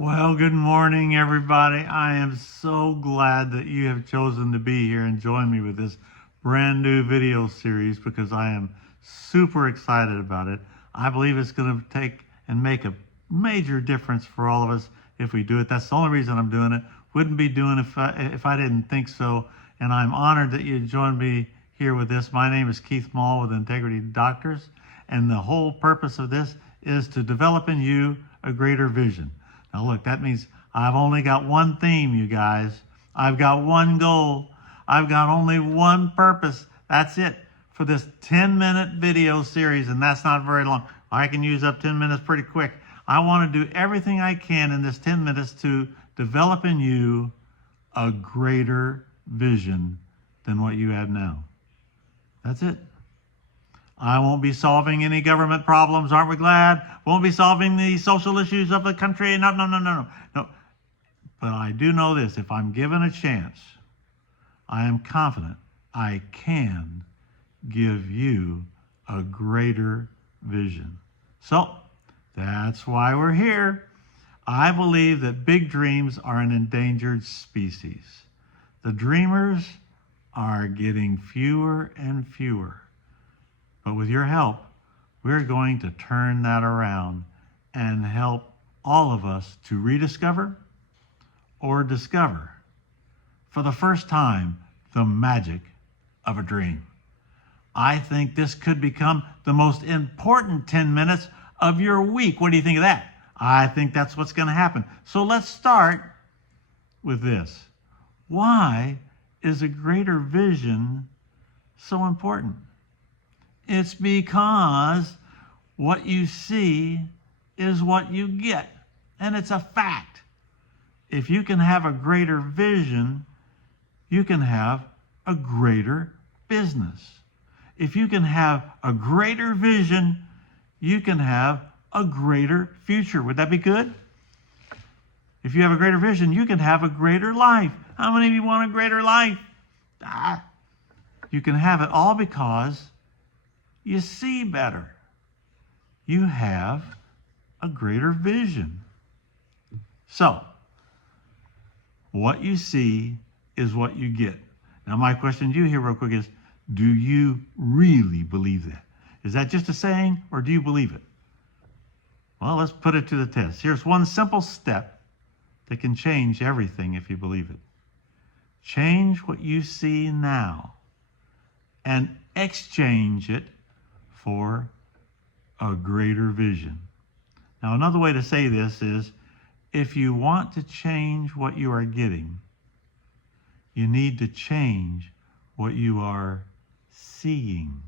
Well, good morning, everybody. I am so glad that you have chosen to be here and join me with this brand new video series because I am super excited about it. I believe it's going to take and make a major difference for all of us if we do it. That's the only reason I'm doing it. Wouldn't be doing it if I didn't think so. And I'm honored that you joined me here with this. My name is Keith Maule with Integrity Doctors, and the whole purpose of this is to develop in you a greater vision. Now look, that means I've only got one theme, you guys. I've got one goal. I've got only one purpose. That's it for this 10-minute video series, and that's not very long. I can use up 10 minutes pretty quick. I want to do everything I can in this 10 minutes to develop in you a greater vision than what you have now. That's it. I won't be solving any government problems, aren't we glad? Won't be solving the social issues of the country. No. But I do know this, if I'm given a chance, I am confident I can give you a greater vision. So that's why we're here. I believe that big dreams are an endangered species. The dreamers are getting fewer and fewer. But with your help, we're going to turn that around and help all of us to rediscover or discover for the first time the magic of a dream. I think this could become the most important 10 minutes of your week. What do you think of that? I think that's what's going to happen. So let's start with this. Why is a greater vision so important? It's because what you see is what you get, and it's a fact. If you can have a greater vision, you can have a greater business. If you can have a greater vision, you can have a greater future. Would that be good? If you have a greater vision, you can have a greater life. How many of you want a greater life? You can have it all because you see better. You have a greater vision. So, what you see is what you get. Now, my question to you here real quick is, do you really believe that? Is that just a saying, or do you believe it? Well, let's put it to the test. Here's one simple step that can change everything if you believe it. Change what you see now and exchange it for a greater vision. Now, another way to say this is, if you want to change what you are getting, you need to change what you are seeing.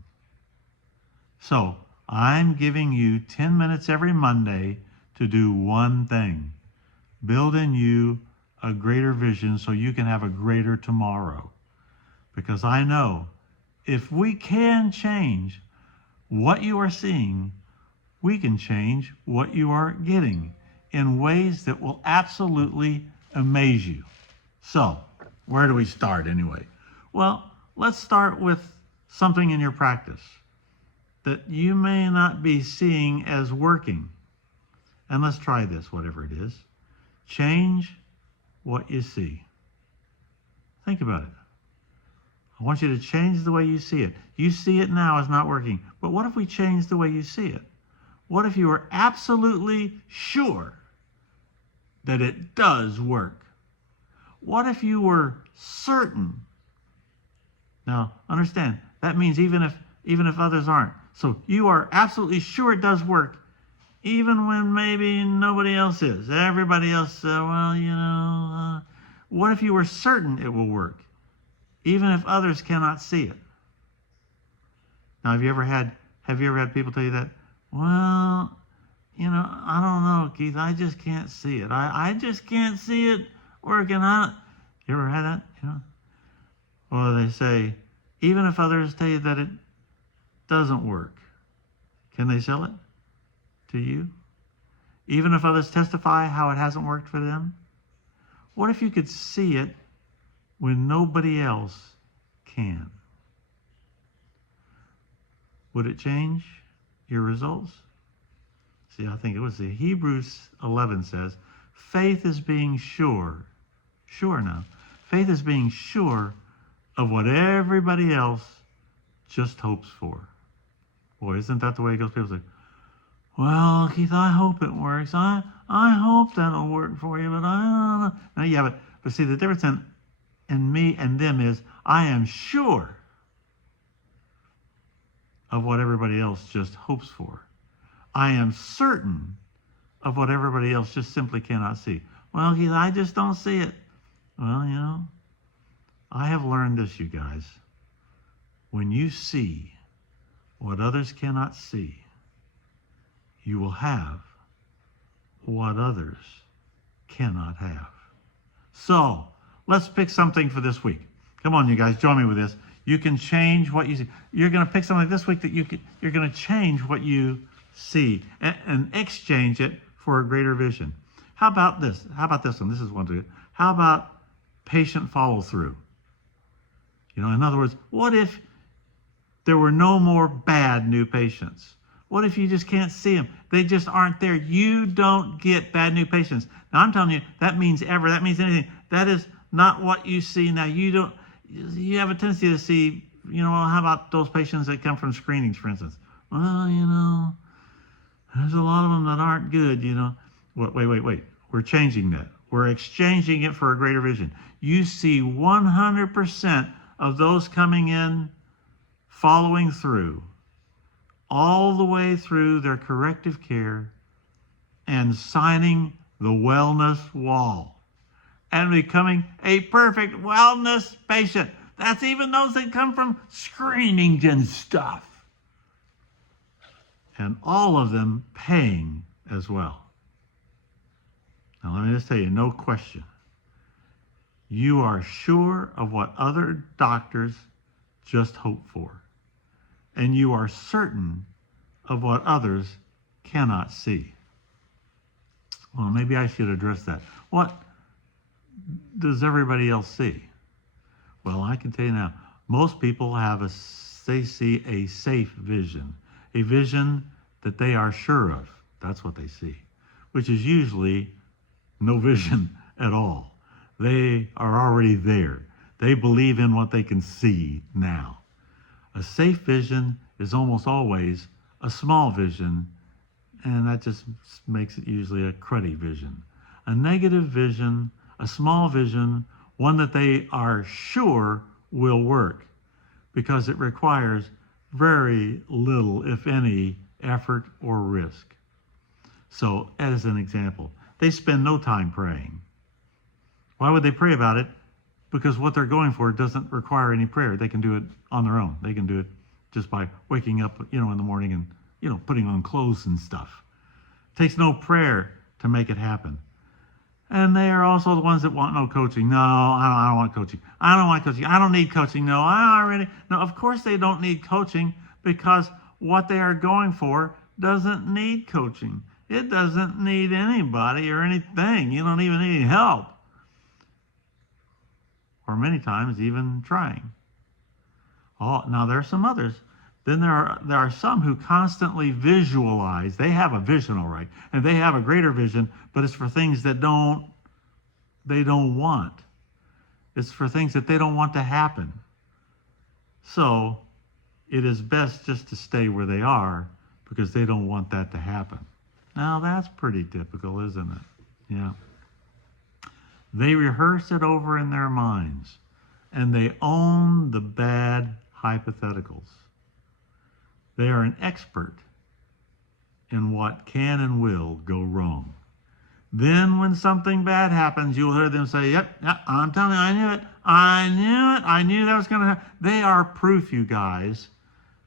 So, I'm giving you 10 minutes every Monday to do one thing. Build in you a greater vision so you can have a greater tomorrow. Because I know if we can change what you are seeing, we can change what you are getting in ways that will absolutely amaze you. So, where do we start anyway? Well, let's start with something in your practice that you may not be seeing as working. And let's try this, whatever it is. Change what you see. Think about it. I want you to change the way you see it. You see it now as not working. But what if we change the way you see it? What if you were absolutely sure that it does work? What if you were certain? Now, understand, that means even if even if others aren't. So you are absolutely sure it does work, even when maybe nobody else is. Everybody else, what if you were certain it will work, even if others cannot see it? Now, have you ever had people tell you that? Well, I don't know, Keith. I just can't see it. I just can't see it working. You ever had that? Or they say, even if others tell you that it doesn't work, can they sell it to you? Even if others testify how it hasn't worked for them? What if you could see it when nobody else can? Would it change your results? See, I think it was the Hebrews 11 says, faith is being sure now. Faith is being sure of what everybody else just hopes for. Boy, isn't that the way it goes? People say, well, Keith, I hope it works. I hope that'll work for you, but I don't know. Now, yeah, but see, the difference in me and them is I am sure of what everybody else just hopes for. I am certain of what everybody else just simply cannot see. Well, Keith, I just don't see it. Well, I have learned this, you guys. When you see what others cannot see, you will have what others cannot have. So, let's pick something for this week. Come on, you guys, join me with this. You can change what you see. You're going to pick something this week that you're going to change what you see and exchange it for a greater vision. How about this? How about this one? This is one to do. How about patient follow through? In other words, what if there were no more bad new patients? What if you just can't see them? They just aren't there. You don't get bad new patients. Now, I'm telling you, that means ever. That means anything. That is not what you see now. You have a tendency to see, how about those patients that come from screenings, for instance? Well, there's a lot of them that aren't good, Wait. We're changing that. We're exchanging it for a greater vision. You see 100% of those coming in following through all the way through their corrective care and signing the wellness wall and becoming a perfect wellness patient. That's even those that come from screenings and stuff. And all of them paying as well. Now, let me just tell you, no question. You are sure of what other doctors just hope for. And you are certain of what others cannot see. Well, maybe I should address that. What does everybody else see? Well, I can tell you now, most people they see a safe vision, a vision that they are sure of. That's what they see, which is usually no vision at all. They are already there. They believe in what they can see now. A safe vision is almost always a small vision, and that just makes it usually a cruddy vision. A negative vision, a small vision, one that they are sure will work because it requires very little, if any, effort or risk. So, as an example, they spend no time praying. Why would they pray about it? Because what they're going for doesn't require any prayer. They can do it on their own. They can do it just by waking up, in the morning and, putting on clothes and stuff. It takes no prayer to make it happen. And they are also the ones that want no coaching. No, I don't want coaching. I don't want coaching. I don't need coaching. No, of course they don't need coaching because what they are going for doesn't need coaching. It doesn't need anybody or anything. You don't even need help. Or many times even trying. Oh, now there are some others. Then there are some who constantly visualize. They have a vision, all right, and they have a greater vision, but it's for things that they don't want. It's for things that they don't want to happen. So it is best just to stay where they are because they don't want that to happen. Now that's pretty typical, isn't it? Yeah. They rehearse it over in their minds, and they own the bad hypotheticals. They are an expert in what can and will go wrong. Then when something bad happens, you'll hear them say, yep, I'm telling you, I knew it. I knew that was going to happen. They are proof, you guys,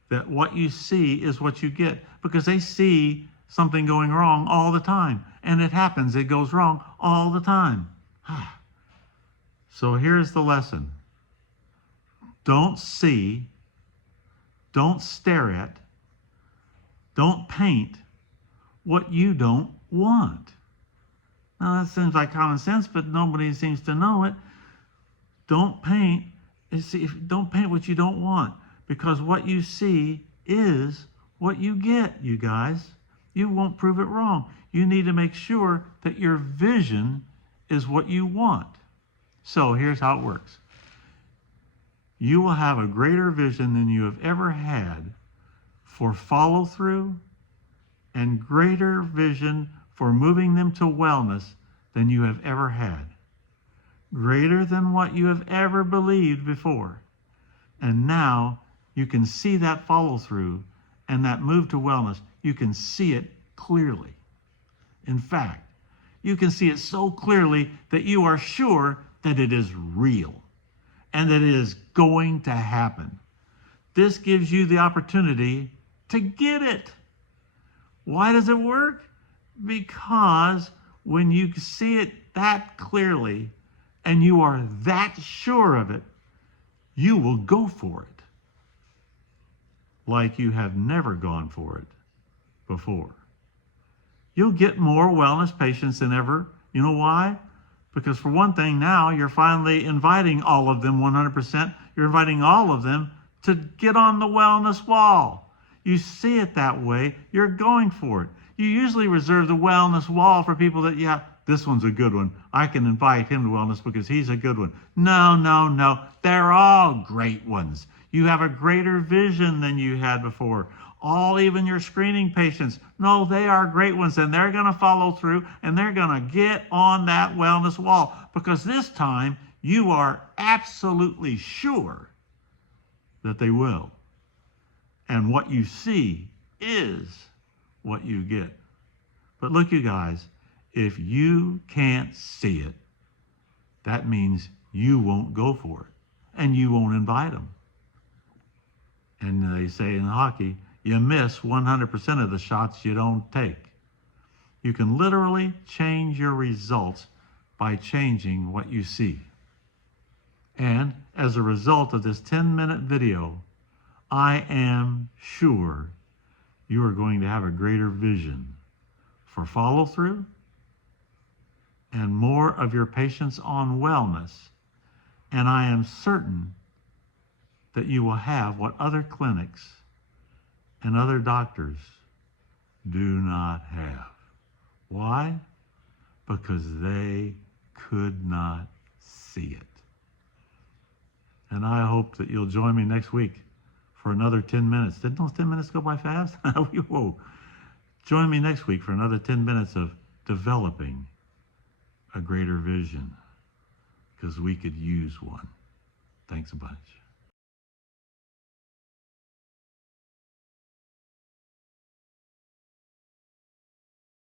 that what you see is what you get, because they see something going wrong all the time. And it happens. It goes wrong all the time. So here's the lesson. Don't see, don't stare at, don't paint what you don't want. Now that seems like common sense, but nobody seems to know it. Don't paint what you don't want, because what you see is what you get, you guys. You won't prove it wrong. You need to make sure that your vision is what you want. So here's how it works. You will have a greater vision than you have ever had for follow-through, and greater vision for moving them to wellness than you have ever had. Greater than what you have ever believed before. And now you can see that follow-through and that move to wellness. You can see it clearly. In fact, you can see it so clearly that you are sure that it is real and that it is going to happen. This gives you the opportunity to get it. Why does it work? Because when you see it that clearly and you are that sure of it, you will go for it like you have never gone for it before. You'll get more wellness patients than ever. You know why? Because for one thing, now you're finally inviting all of them 100%. You're inviting all of them to get on the wellness wall. You see it that way, you're going for it. You usually reserve the wellness wall for people that, yeah, this one's a good one. I can invite him to wellness because he's a good one. No. They're all great ones. You have a greater vision than you had before. Even your screening patients, no, they are great ones, and they're going to follow through, and they're going to get on that wellness wall, because this time you are absolutely sure that they will. And what you see is what you get. But look, you guys, if you can't see it, that means you won't go for it, and you won't invite them. And they say in hockey, you miss 100% of the shots you don't take. You can literally change your results by changing what you see. And as a result of this 10-minute video, I am sure you are going to have a greater vision for follow-through and more of your patients on wellness. And I am certain that you will have what other clinics and other doctors do not have. Why? Because they could not see it. And I hope that you'll join me next week for another 10 minutes. Didn't those 10 minutes go by fast? Whoa. Join me next week for another 10 minutes of developing a greater vision, because we could use one. Thanks a bunch.